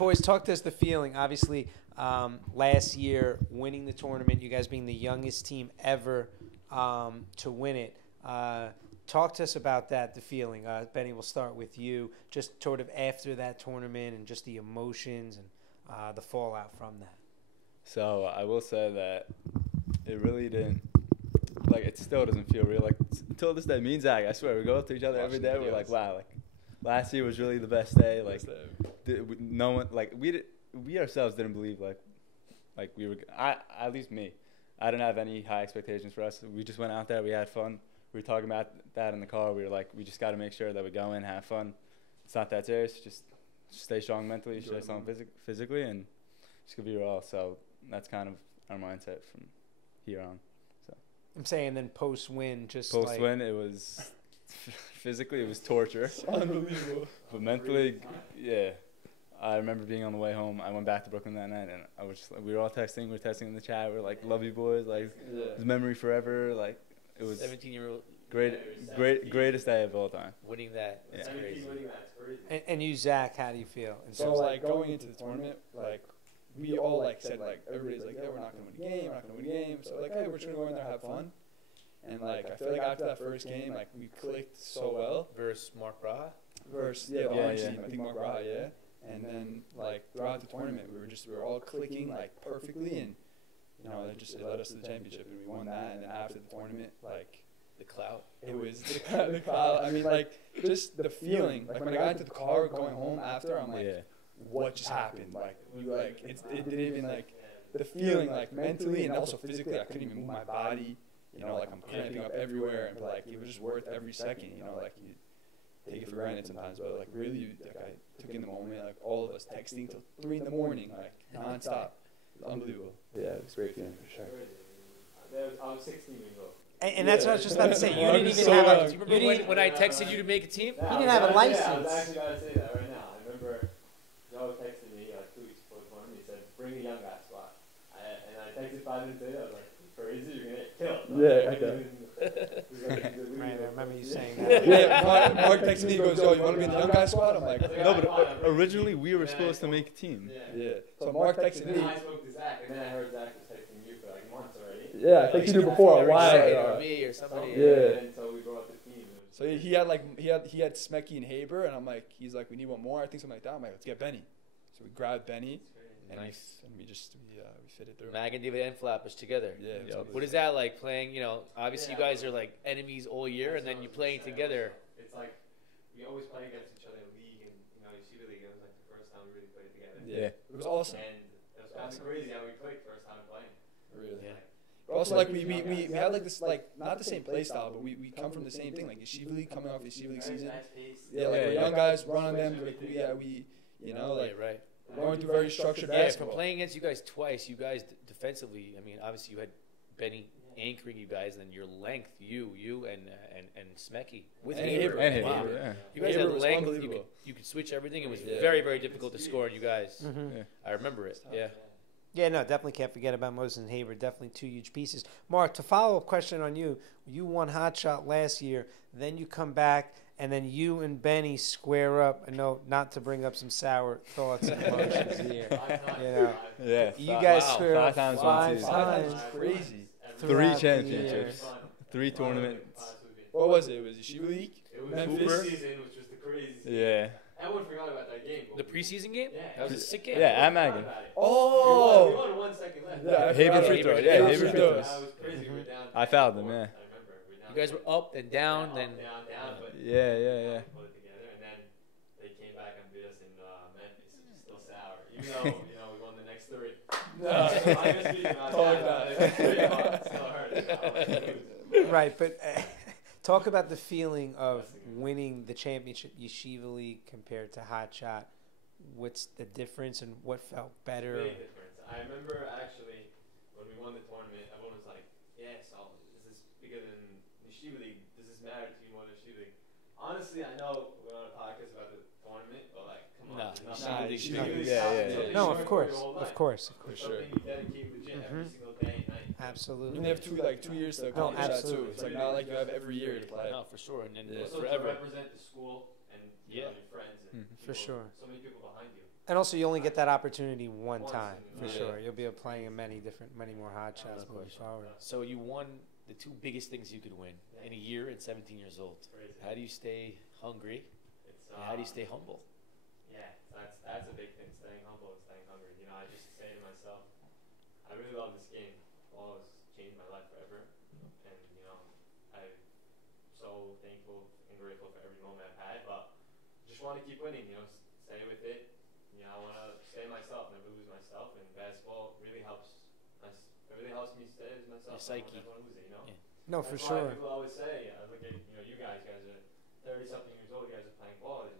Boys, talk to us the feeling. Obviously, last year winning the tournament, you guys being the youngest team ever to win it. Talk to us about that, the feeling. Benny, we'll start with you. Just sort of after that tournament and just the emotions and the fallout from that. So I will say that it really didn't, like, it still doesn't feel real. Like, until this day, me and Zach, I swear, we go up to each other every day. We're like, wow, like, last year was really the best day. Like, no one, like, we ourselves didn't believe, like we were, at least me, I didn't have any high expectations for us. We just went out there, we had fun. We were talking about that in the car. We were like, we just got to make sure that we go in, have fun. It's not that serious. Just stay strong mentally, stay strong physically, and just give your all. So that's kind of our mindset from here on. So I'm saying then post-win, just post-win, it was physically, it was torture. Unbelievable. But mentally, yeah. I remember being on the way home. I went back to Brooklyn that night, and I was just, we were all texting. We were texting in the chat. We were like, "Love you, boys. Like, it's memory forever." Like, it was 17-year-old greatest day of all time. winning that. Yeah. That's crazy. And you, Zach, how do you feel? So, like, going into the tournament, like, we all, like, said, like, everybody's like, yeah, we're not going to win the game, we're not going to win the game. So, like, hey, we're just going to go in there and have fun. And, like, I feel like after that first game, like, we clicked so well. Versus Mark Braha. The orange team, I think Mark Braha, yeah. And then, like, throughout the tournament, we were all clicking, like, perfectly. And, you know, it led us to the championship, and we won that. And then after the tournament, like, The clout. it was the crowd. I mean, like, just the feeling. Like, when I got into the car going home after, I'm like, Yeah. what just happened? Like, it didn't even, like, the feeling, like, mentally and also physically, I couldn't even move my body. You know, like, I'm cramping up everywhere. And, like, it was just worth every second, you know, like, you take it for granted sometimes. But, like, really, like, I took in the moment, like, all of us texting till 3 in the morning, like, nonstop. It was unbelievable. Yeah, it was a great feeling for sure. I was 16 years old. And that's what I was just about to say. You Yeah. didn't even So have young. a, Do you remember when I texted you to make a team? You didn't have a license. I was actually going to say that right now. I remember Joe texted me like 2 weeks before the tournament. He said, bring a young guy squad. And I texted 5 minutes later. I was like, crazy, you're going to get killed. Yeah, okay. Right, I remember you saying that. Yeah, Mark texted me, he goes, yo, you want to be in the young guy squad? I'm like, No, but originally we were supposed to make a team. yeah. So Mark texted And me. then I spoke to Zach, and then I heard Zach was texting you for like months already. Yeah, I texted you before a while Or ago. me or somebody. Yeah. And so we brought the team. So he had Smecky and Haber, and I'm like, he's like, we need one more. I think something like that. I'm like, let's get Benny. So we grabbed Benny, and Nice. we fit it through. Mag and David and Flappers together. Yeah. it was What unbelievable. is that like playing? You know, obviously you guys are like enemies all year, and then you playing together. It's like we always play against each other in the league, and Yeshiva League. It was like the first time we really played together. Yeah. It was awesome. And it was kind of crazy how we clicked first time playing. Really. Yeah. But also, like, we had, like, this, like, not the same play style, but we come from the same thing. Like, Yeshiva League, coming off Yeshiva League season. Yeah, like, we're young guys, run on them. Like, we you know, like, right. going through very structured Yeah, from basketball. playing against you guys twice, you guys defensively. I mean, obviously you had Benny anchoring you guys, and then your length, you and Smecky with And Haber. Haber. Wow. Yeah. You guys Haber had was length. unbelievable. You could switch everything. It was Yeah. very, very difficult to score on you guys. Mhm. I remember it. Yeah. Yeah, no, definitely can't forget about Moses and Haber. Definitely 2 huge pieces. Mark, to follow up question on you, you won Hot Shot last year. Then you come back, and then you and Benny square up. I know not to bring up some sour thoughts and emotions here. You know, Yeah. you guys Wow. square up 5 times one five season. times. Crazy. 3 throughout the championships, year. 3 tournaments. What was it? It was Yeshiva League? It was Memphis. Hooper season, which was the craziest. Yeah. Everyone forgot about that game. The preseason game? Yeah. That was a sick game. Yeah, at Magan. We Oh! won 1 second left. Yeah, I Haber forgot free about throw. it. Yeah, Haber Haber free free throws. throws. That was crazy. We were down. I fouled them, yeah. I remember. We were down You guys were up and down, then down, but Yeah. put it together, and then they came back and beat us in Memphis, which is still sour. Even though we won the next 3. I guess beating them outside, but it's pretty hard. It still hurt. Right, but talk about the feeling of winning the championship Yeshiva League compared to Hot Shot. What's the difference and what felt better? Big difference. I remember actually when we won the tournament, everyone was like, "Yeah, so this is bigger than Yeshiva League. Does this matter to you more than Yeshiva League?" Honestly, I know we're on a podcast about the tournament, but like, come on, Nah, there's Yeshiva League Yeshiva should be- League Yeah, solid. yeah, It's yeah. something No, you of work for course, your whole of life. course, of It's course. something you dedicate legit every single day and night. Absolutely. And they have 2 years to accomplish that too. absolutely. It's like not like you have every year to play. no, for sure, and then Yeah. Also to forever. represent the school and your friends and For sure. so many people behind you. And also, you only get that opportunity one Once time, in- for Yeah. sure. You'll be playing in many more hot shots moving forward. So you won the two biggest things you could win in a year at 17 years old. Crazy. How do you stay hungry? It's, And how do you stay humble? Yeah, that's a big thing. Staying humble and staying hungry. You know, I just say to myself, I really love this game. Ball has changed my life forever, and you know, I'm so thankful and grateful for every moment I've had. But just want to keep winning. You know, stay with it. You know, I want to stay myself, never lose myself. And basketball really helps. It really helps me stay as myself. Your psyche. I don't want to lose it. You know. Yeah. No, for That's why sure. people always say, I look at you guys are 30-something years old. You guys are playing ball. You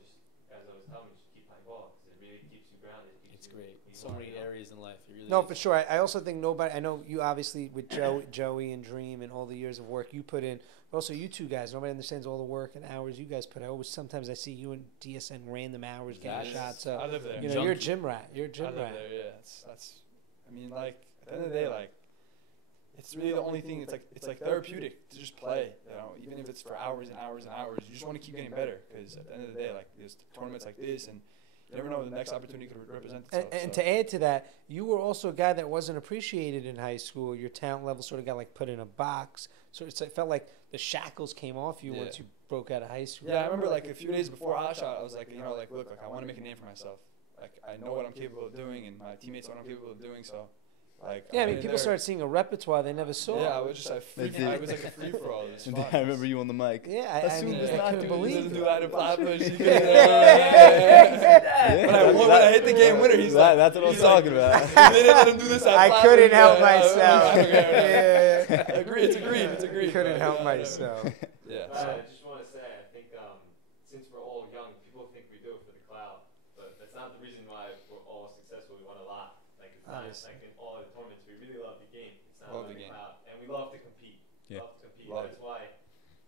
guys always tell me just keep playing ball because it really keeps you grounded. It keeps It's you great. moving So on, many you know? areas in life. It really No, is. for sure. I also think nobody. I know you obviously with Joey and Dream and all the years of work you put in. But also, you two guys. Nobody understands all the work and hours you guys put. Sometimes I see you and DSN random hours getting That's- shots. So I live there. you know, you're a Junkie. gym rat. You're a I gym live rat. there. Yeah, that's. I mean, like at the end of the day, like it's really the only thing. It's like therapeutic to just play. You know, even if it's for hours and hours and hours, you just want to keep getting better because at the end of the day, like there's tournaments like this, and you never know the next opportunity could represent itself. And so. to add to that, you were also a guy that wasn't appreciated in high school. Your talent level sort of got like put in a box. So it felt like the shackles came off you Yeah. once you broke out of high school. Yeah, I remember like a few days before Hot Shot, I was like, you know, like look, like I want to make a name for myself. Like I know what I'm capable of doing, and my teammates know what I'm capable of doing. So, like Yeah, I went mean, in people there- started seeing a repertoire they never saw. Yeah, I was just like free. That's it. It was like a free for all. It was And fun. I remember you on the mic. Yeah, I Assume mean, does I not couldn't do- believe Doesn't it. do that in Flatbush. He Yeah. couldn't, when I hit the game winner, he's like, That's what I was he's like, talking about. You didn't let him do this. At I Flatbush. couldn't help Yeah, myself. okay. Yeah. Agreed. It's agreed. It's agreed. Couldn't but, help yeah, myself. Yeah. But So, I just want to say, I think since we're all young, people think we do it for the clout, but that's not the reason why we're all successful. We won a lot. Like it's not Obviously. like in all the tournaments, we really love the game. It's not Love about the the game. clout, and we love to compete. Yeah. Love to compete. Love That's why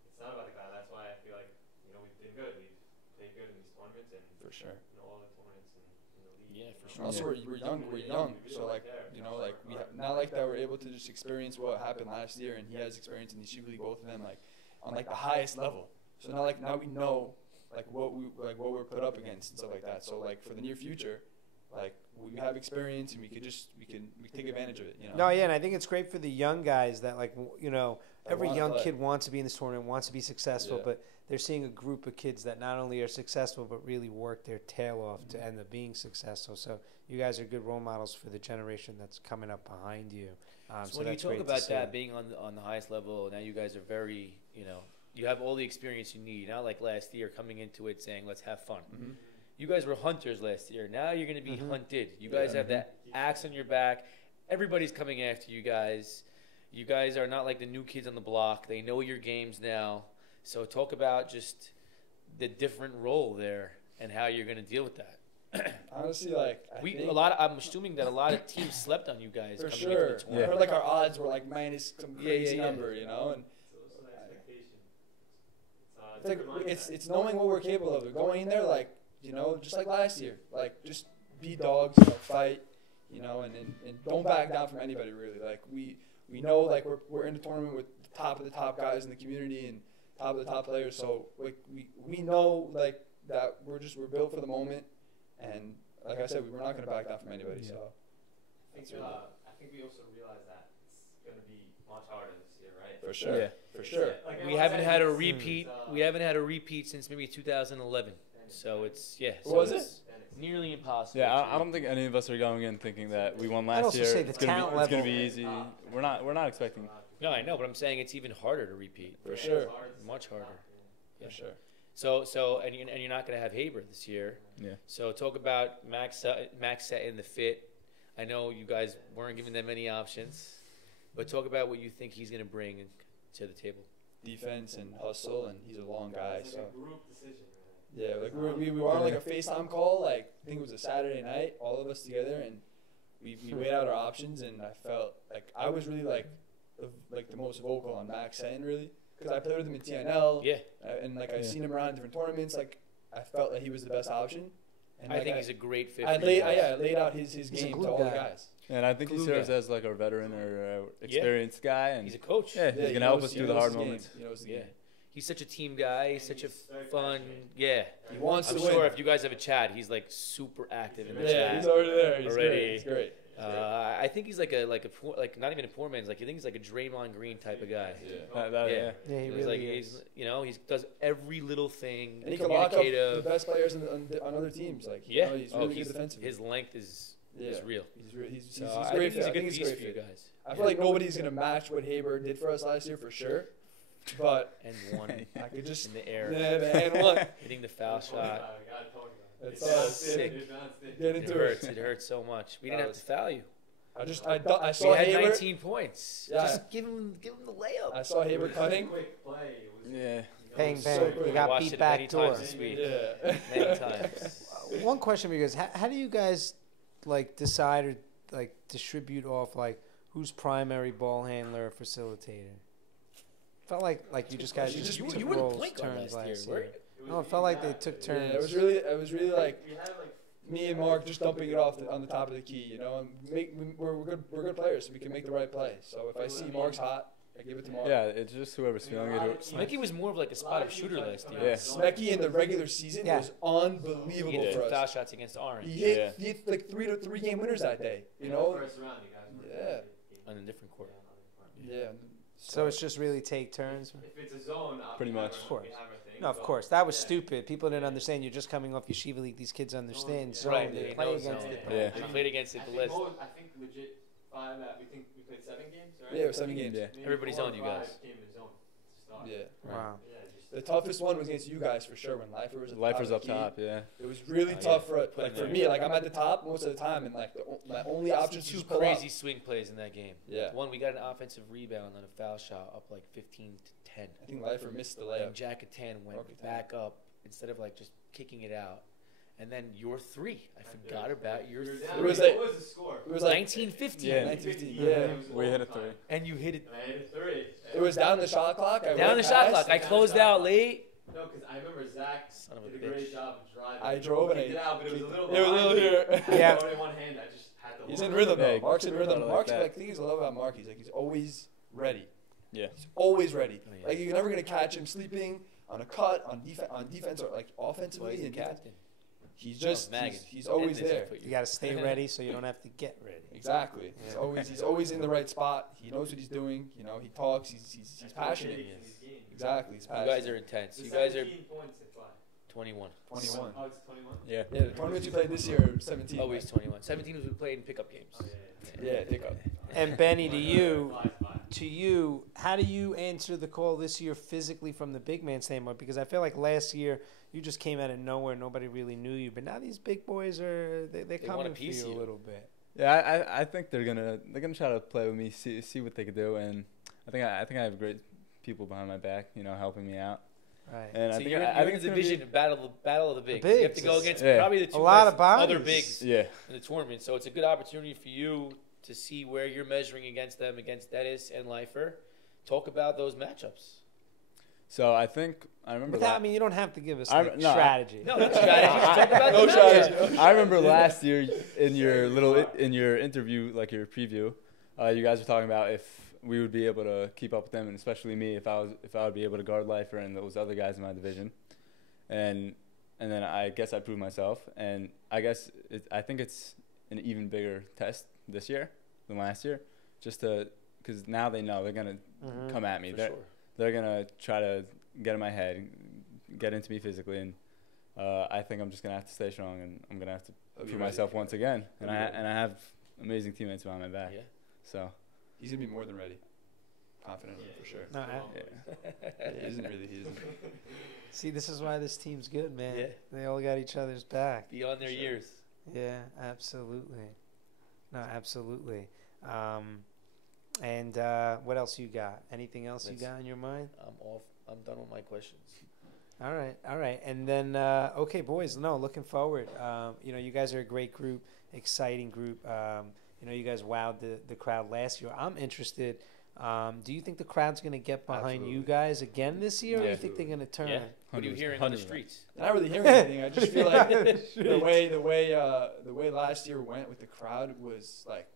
it's not about the clout. That's why I feel like we've been good. We've played good in these tournaments and for sure. all the tournaments in the league. Yeah, for you sure. know. Also, we're young. We're young. So like, you know, like not like that. We're able to just experience what happened last year, and he has experience in the Super League. Both of them like on like the highest level. So now we know like what we're put up against and stuff like that. So like for the near future, like we have experience and we can take advantage of it. You know. No, yeah, and I think it's great for the young guys that every wanna young play. kid wants to be in this tournament, wants to be successful, Yeah. but they're seeing a group of kids that not only are successful but really work their tail off to end up being successful. So you guys are good role models for the generation that's coming up behind you. So when you that's talk great to about see. that being on the highest level, now you guys are very, you have all the experience you need. Not like last year coming into it saying, let's have fun. Mhm. You guys were hunters last year. Now you're going to be Mhm. hunted. You guys Yeah. have that axe on your back. Everybody's coming after you guys. You guys are not like the new kids on the block. They know your games now. So talk about just the different role there and how you're going to deal with that. Honestly, like I think I'm assuming that a lot of teams slept on you guys for coming sure. into the I tournament. heard like our odds were like minus some Yeah, crazy yeah. number, you know, and It's also an expectation. it's like it's knowing what we're capable of. Going in there like just like last year, like just be dogs, fight, and don't back down from anybody really. Like we know like we're in the tournament with the top of the top guys in the community and top of the top players. So like we know like that we're built for the moment, and like I said, we're not gonna back down from anybody. So I think we also realize that it's going to be much harder this year, right? for sure, Yeah. for sure. Like We everyone haven't says, had a it's- repeat. We haven't had a repeat since maybe 2011. So it's What so was it's nearly impossible. Yeah, I don't think any of us are going in thinking that we won I'd last also year. say the It's gonna talent be level- easy. We're not expecting. No, I know, but I'm saying it's even harder to repeat. For sure. Much harder. For sure. So and you're not going to have Haber this year. Yeah. So talk about Max setting the fit. I know you guys weren't giving them any options, but talk about what you think he's going to bring to the table. Defense and hustle, and he's a long guy. It's So like a group decision, right? yeah, like we were on like a FaceTime call. Like I think it was a Saturday night, all of us together, and we weighed out our options. And I felt like I was really like the most vocal on Max Sen really, because I played with him in TNL. Yeah, And like I've seen him around different tournaments. Like I felt that he was the best option. And I like, think he's a great fit. I for you laid guys. I laid out his He's a game glue to all the guy. guys. And I think he Glue serves guy. as like a veteran or experienced guy, and He's a coach. yeah, Yeah, he's he gonna help knows- us he through the knows hard his game. moments. He knows the Yeah. game. he's such a team guy. He's such a very fun. passionate. Yeah. He wants I'm to win. sure if you guys have a chat, he's like super active in the Yeah, chat. he's already there. He's Already. great. He's great. I think he's like not even a poor man's. Like I think he's like a Draymond Green type of guy. Yeah. Yeah. Yeah, he He's really like is. he does every little thing. And he can lock up the Communicative. best players on other teams. Like, Yeah. you know, he's really good defensively. His length is real. He's So he's I great. think he's a I good think he's piece great for you fit. guys. I feel like nobody's gonna match what Haber did for us last year for sure. But And one I could just in the air, and one. hitting the foul shot. It's sick. Get It into hurts. it. It hurts so much. We didn't have to foul you. I So saw he had Haber. 19 points. Yeah. Just give him the layup. I saw Haber cutting. Quick play. It was, Yeah. Bang, So bang. quick. You got Watched beat it back many door. times this week. Yeah. Many times. One question for you guys: how do you guys like decide or like distribute off like who's primary ball handler or facilitator? Felt like you just guys You just You took were the roles, point guard turns last year, last weren't year. you? No, it felt like they took turns. Yeah, it was really like we had like me and Mark just dumping it off on the top of the key, you know, and we're good players, so we can make the right play. So if I see Mark's hot, I give it to Mark. Yeah, it's just whoever's feeling it. Mickey was more of like a spot up shooter last year. Yeah. Smecky in the regular season Yeah. was unbelievable He hit for foul us. shots against Orange He hit like three game winners that day, you know. first round, you guys. Yeah. on a different court. Yeah. So it's just really take turns. If it's a zone, Pretty much. Of course. No, of course. That was stupid. People didn't understand. You're just coming off Yeshiva League. These kids understand zone. Right, They they play know against zone. it. Yeah. We played against it the list. I think legit 5 out. We played 7 games, right? Yeah, it was 7 games. Yeah. Maybe Everybody's 4 or on you 5 guys. Came in zone to start. Yeah. Wow. Yeah, just The toughest one was against you guys for sure when Lifer was at the Lifer's top. up of the key. top, yeah. It was really Oh, tough yeah. for like for me. Like I'm at the top most of the time, and like my only option is to Two just pull crazy up. swing plays in that game. Yeah. One, we got an offensive rebound on a foul shot up like 15-10. I think Lifer missed the And layup. Jackatan went Rockatan. back up instead of like just kicking it out. And then your three. I forgot about your You're three. down. It was What like- was the score? It was like 19-15. Yeah. 19-15. Yeah, Yeah. it was We hit a overtime. 3. And you hit it And I hit a 3. It was down the shot clock. I down went the shot past. clock. I closed out late. No, because I remember Zach Son of a did a great bitch. job of driving. I drove and He did I- out, but it was a little It was a little behind me. here. I had Yeah. it only one hand. I just had to He's hold in it. rhythm Yeah, though. Mark's in rhythm. like Mark's that. like, the thing is I love about Mark. He's like he's always ready. Yeah. He's always ready. Oh, yeah. Like you're never gonna catch him sleeping on a cut on defense or like That's why offensively. he's the and defense. captain. He's just Maggot. he's always And this, I there. put You got to stay ready so you don't have to get ready. Exactly. He's always in the right spot. He knows what he's doing. You know, he talks. He's passionate. In these games. Exactly. He's You passionate. guys are intense. The You guys are 17 points at 5. 21. 21. Oh, it's 21? Yeah. Yeah, the tournaments you played this year are 17. Always 21. 17 was we played in pickup games. Oh, yeah. Yeah, take up. And Benny, to you, 5-5. how do you answer the call this year physically from the big man standpoint? Because I feel like last year you just came out of nowhere, nobody really knew you. But now these big boys they're wanna coming for piece you a you. little bit. Yeah, I think they're gonna try to play with me, see what they could do, and I think I have great people behind my back, you know, helping me out. Right. And So I think you're, I you're think in it's the gonna be- division battle of the bigs. bigs. You have to go against Yeah. probably the two A lot best of bodies. other bigs Yeah. in the tournament. So it's a good opportunity for you to see where you're measuring against them, against Dennis and Lifer. Talk about those matchups. So I think I remember. Without, I mean, you don't have to give us I- like, no, I- strategy. No, not strategy. Just talk about No the strategy. matchups. I remember last year in your interview, like your preview, you guys were talking about if we would be able to keep up with them, and especially me, if I would be able to guard Lifer and those other guys in my division, and then I guess I proved myself, and I guess I think it's an even bigger test this year than last year, just because now they know they're gonna Mhm. come at me. For They're sure. they're gonna try to get in my head, get into me physically, and I think I'm just gonna have to stay strong, and I'm gonna have to He'll be prove ready. myself once again. And He'll be ready. I have amazing teammates behind my back. Yeah. So He's gonna be more than ready. Confident in it for sure. No, yeah. He isn't really. He isn't. see, this is why this team's good, man. Yeah. They all got each other's back. Beyond their Sure. years. Yeah, absolutely. No, absolutely. And what else you got? Anything else you That's- got in your mind? I'm done with my questions. All right. And then, okay, boys, no, looking forward. You know, you guys are a great group, exciting group. You know, you guys wowed the crowd last year. I'm interested. Do you think the crowd's going to get behind you Absolutely. guys again this year, or do you Yeah. think they're going to turn? Yeah. What are you 100%. hearing on the 100%. streets? Not really hearing anything. I just feel like the way last year went with the crowd was like,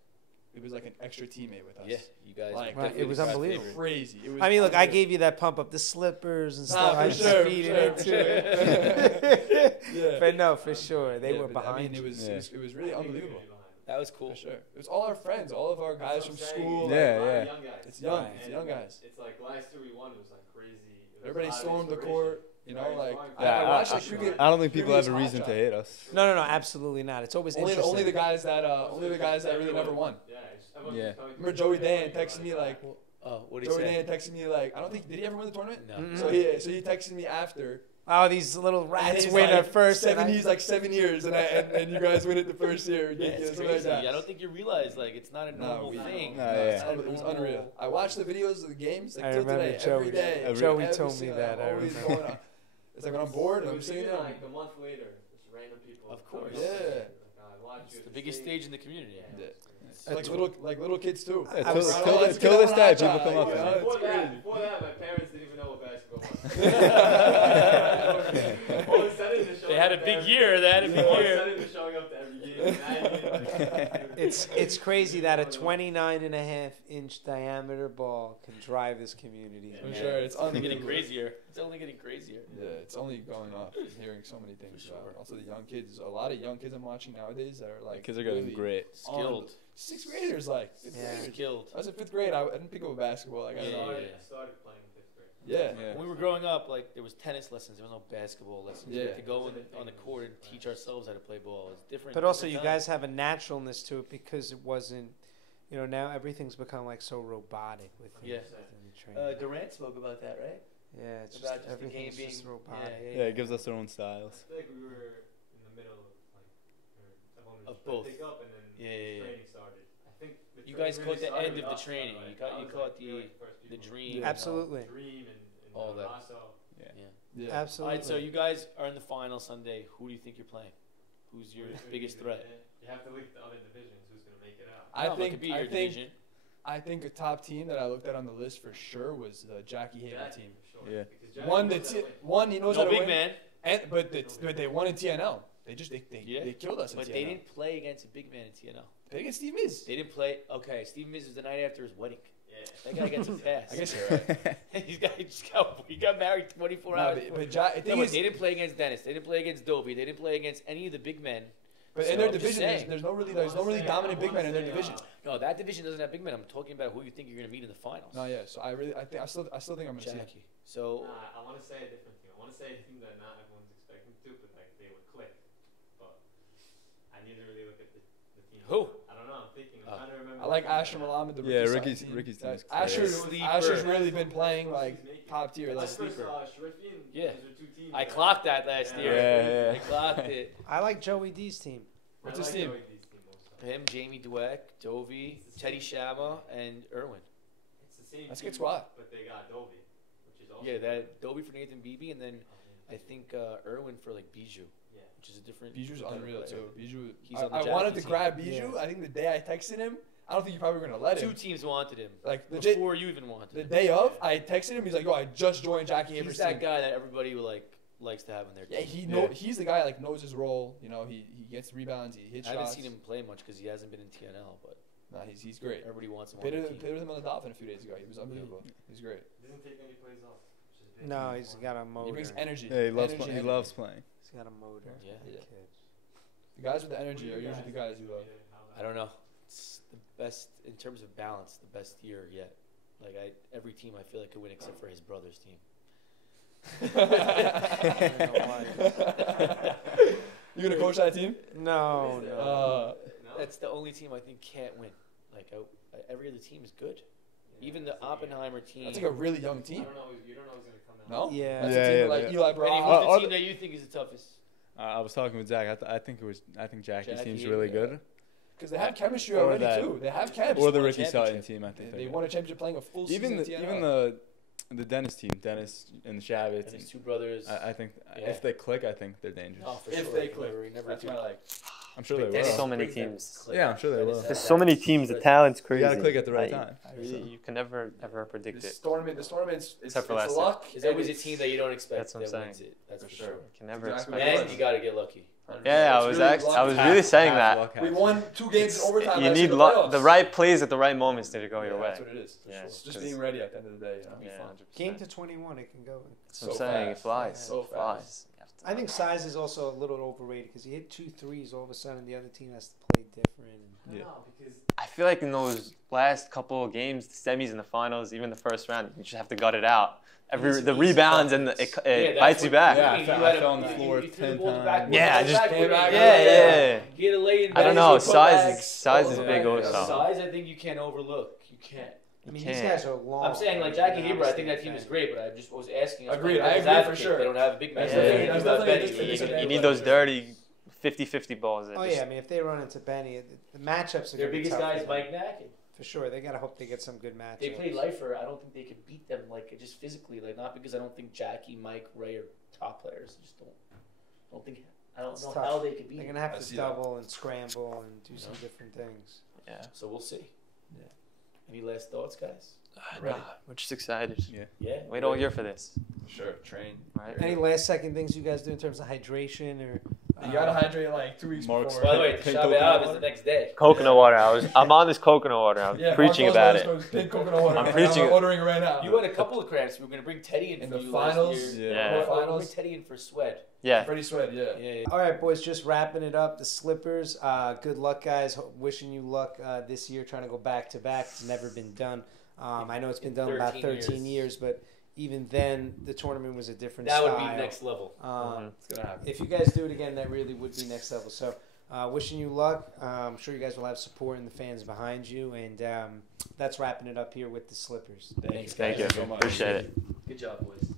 it it was like an extra teammate with us. Yeah, you guys. Like, were Right, it was definitely unbelievable. crowd Crazy. It was I mean, look, I unreal. gave you that pump up, the slippers and Nah, stuff. for I was sure, feeding for into sure. it. Yeah. But no, for sure, they Yeah, were but, I behind. mean, you. it was really unbelievable. That was cool. For sure. It was all our friends, all of our guys from school. Yeah, like, yeah. Young guys. It's young. Right. It's young guys. It's like last year we won. It was like crazy. It was Everybody a lot of stormed the inspiration. court. You know, Very like inspiring. I Yeah, watched I- like cricket. I don't think people have cricket a is reason hot to shot. hate us. No, absolutely not. It's always Only interesting. the guys that really never won. Yeah. Everyone Yeah. keeps coming to Remember me. Joey Dan texted me like Oh, what did he Joey say? Dan texted me like I don't think did he ever win the tournament? No. Mm-mm. So he texted me after. Oh, these little And rats he's win like, at first. and I- He's like 7 years, and you guys win it the first year. Yeah, Ridiculous. it's something like crazy. that. I don't think you realize like it's not a No, normal we- thing. No, No, yeah. it was unreal. I watched the videos of the games like I till remember today, Joey. every day. Joey Every told me single- that, I always remember. going on. It's like when I'm bored and It I'm was sitting even there. like a month later, just random people. Of course. coming up to me, Yeah. like, I watched It's you at the biggest stage in the community. Yeah. It's like little kids too. Yeah, I was- till this day, people come up You to know, me. it's crazy. Before that, my parents didn't even know what basketball was. All of a sudden, they're showing They had a up big every- year. They had a big All of a year. sudden, they're showing up to every game. It's crazy that a 29.5-inch diameter ball can drive this community. For Yeah. sure, it's It's only getting unbelievable. crazier. It's only getting crazier. Yeah, it's only going up. I'm hearing so many things. For sure. About it. Also, the young kids. A lot of young kids I'm watching nowadays that are like Kids are getting really great. Skilled. Sixth graders, like fifth Yeah. graders. Skilled. I was in fifth grade. I didn't pick up a basketball. Like, I Yeah, don't know. yeah. I started playing in fifth grade. Yeah. Yeah. When we were growing up, like there was tennis lessons. There was no basketball lessons. We Yeah. had to go on the court and teach ourselves how to play ball. It's different. But also, different you time. guys have a naturalness to it because it wasn't. You know, now everything's become like so robotic within, Yeah. within the training. Durant spoke about that, right? Yeah, it's about just just the game everything's being just robotic. Yeah, it gives us their own styles. I feel like we were in the middle of like, everyone was Of trying to both. pick up, and then Yeah. training started. I think the You training guys really caught the started end with of the us, training. by the way. You caught- I you was, caught like, we were, the- like, first the people. dream. Absolutely. Dream and All that. Lasso. Yeah. Absolutely. All right, so you guys are in the final Sunday. Who do you think you're playing? Who's your Who biggest you threat? think- You have to look at the other divisions. Who's gonna make it out? I No, it think could be your division. I think a top team that I looked at on the list for sure was the Jackie Haven Jackie, team. for sure. Yeah. Because Jackie One knows how to win. one he knows how No to big win. man, But they won in TNL. They Yeah. they killed us in but TNL. they didn't play against a big man in TNL. They against Steve Miz. They didn't play. Okay, Steve Miz was the night after his wedding. Yeah. That guy gets a pass. I guess you're right. he got married 24 No, hours. but before. the No, thing but is, they didn't play against Dennis. They didn't play against Dovey. They didn't play against any of the big men. but So in their I'm just division, saying. there's no really dominant big men in their division. No, that division doesn't have big men. I'm talking about who you think you're going to meet in the finals. No, yeah. So I still think I'm gonna see it. Jackie. So I want to say a different team. I want to say a team that not everyone's expecting to, but like they would click. But I need to really look at the team. Who? I don't know. I'm thinking. I'm Oh. trying to remember. I like the team. Asher Malamed, the Yeah, rookie Ricky's- side team. Ricky's team is Asher's crazy. Asher's Sleeper. really been playing like He's making- top tier. When I Like first sleeper. saw Shriffy and Yeah. those are two teams I that- clocked that last Yeah. year. Yeah, yeah. I clocked it. I like Joey D's team. What's I his like team? Joey D's team also. Him, Jamie Dweck, Dovey, Teddy Shama, and Irwin. It's the same. That's a team, good squad. But they got Dovey, which is also Yeah, that Dovey for Nathan Beebe, and then I I think Irwin for like Bijou, yeah. which is a different. Biju's better unreal player. too. Bijou. He's on the I wanted Jackie to grab team. Bijou. Yeah. I think the day I texted him, I don't think you probably were gonna let Two him. teams wanted him Like legit, before you even wanted the him. day of, I texted him. He's like, "Yo, I just joined Jackie He's Haver's that team." guy that everybody likes to have in their Yeah, team. he's the guy like knows his role. You know, he gets rebounds, he hits I haven't shots. seen him play much because he hasn't been in TNL, but Nah, he's great. everybody wants him on Played the with team. him on the Dolphin a few days ago. He was unbelievable. He's great. Doesn't take any plays off. which is big. No, he's got a motor. He brings energy. Yeah, he loves Energy, he energy. loves playing. He's got a motor. Yeah. Yeah. Kid. The guys with the energy are usually the guys you love. I don't know. It's the best in terms of balance. The best year yet. Like every team I feel like could win except for his brother's team. You gonna coach that team? No, no. That's the only team I think can't win. Like every other team is good. Even the Oppenheimer team. That's like a really young I team. don't know. You don't know who's gonna come out. No? Yeah. That's Yeah, a team yeah, with like yeah. Eli Benny, Brown. who's the Oh, team that you think is the toughest? I was talking with Zach. I think Jackie's Jackie, team's really yeah. good. Because they have chemistry Or already that- too. They have chem. Or the won a Ricky Sutton championship. team. I think They won a championship playing a full even season. the Dennis team, Dennis and Shavitz. And his two brothers. I think Yeah. if they click, I think they're dangerous. Oh, for If sure. they click. Never That's do. my like. I'm sure they Dennis will. So many brings them teams. click. Yeah, I'm sure they Dennis will. has There's that so many best teams. The presence. talent's You crazy. gotta click at the right Like, time. You can never ever predict This it. tournament, it's Except for it's last year. luck. There's always a team that you don't expect That's what I'm that saying. wins it. That's For for sure. sure. You can never Exactly. expect And it. you got to get lucky. Yeah, It's really luck. I was really saying that. luck, We half won 2 games in overtime. You last year need in luck, the playoffs. right plays at the right moments to go your way. That's what it is. For Yeah, sure. It's just 'cause- being ready at the end of the day. You know? Yeah. Game to 21, it can go. That's what I'm So saying. It fast. flies. So It flies. I think size is also a little overrated because you hit 2 threes, all of a sudden the other team has to play different. And Yeah. because I feel like in those last couple of games, the semis and the finals, even the first round, you just have to gut it out. The easy rebounds and buckets. it bites you back. Yeah, I You fell- had I fell on the floor you threw the 10 ball back, times. Yeah, back, just- back, Came back, Yeah. Get a lay in I don't bags, know. you put bags. Size is Oh, big yeah. also. Size, I think you can't overlook. You can't. I mean, You these can't. guys are long. I'm saying like Jackie Haber, I think that team is great, but I just was asking. Agreed, I as agree for advocate, sure. They don't have a big man. That's Yeah. definitely- That's that's about definitely Benny. just You Yeah. need those dirty 50-50 balls. That Oh just- yeah, I mean, if they run into Benny, the matchups are Their gonna be biggest tough guy for is them. Mike Nacken. For sure, they gotta hope they get some good matchups. They played Lifer. I don't think they could beat them like just physically, like not because I don't think Jackie, Mike, Ray are top players. I just don't think I don't It's know tough. how they could beat They're them. gonna have I to see that. double and scramble and do some different things. Yeah. So we'll see. Yeah. Any last thoughts, guys? Nah, we're just excited. Yeah. Wait all year for this, Sure, train. right? Any last second things you guys do in terms of hydration or? You gotta hydrate like 2 weeks Mark's before. By the way, Pink Tisha coconut B'Av is water? the next day. Coconut water. I'm on this coconut water. I'm Yeah, preaching Mark about Rose it. goes pink coconut water. I'm Right preaching now. it. I'm ordering it right now. You had a couple of cramps. We were gonna bring Teddy in In for the you finals? last year. Yeah. We're gonna Finals? bring Teddy in for Swed. Yeah. Freddie Sweat, yeah. Yeah. All right, boys, just wrapping it up. The Slippers. Good luck, guys. Wishing you luck this year. Trying to go back to back. It's never been done. I know it's been done about 13 years, but even then, the tournament was a different That style. would be next level. It's gonna happen. If you guys do it again, that really would be next level. So, wishing you luck. I'm sure you guys will have support and the fans behind you. And that's wrapping it up here with the Slippers. Thanks, Thank you. guys. Appreciate it. Good job, boys.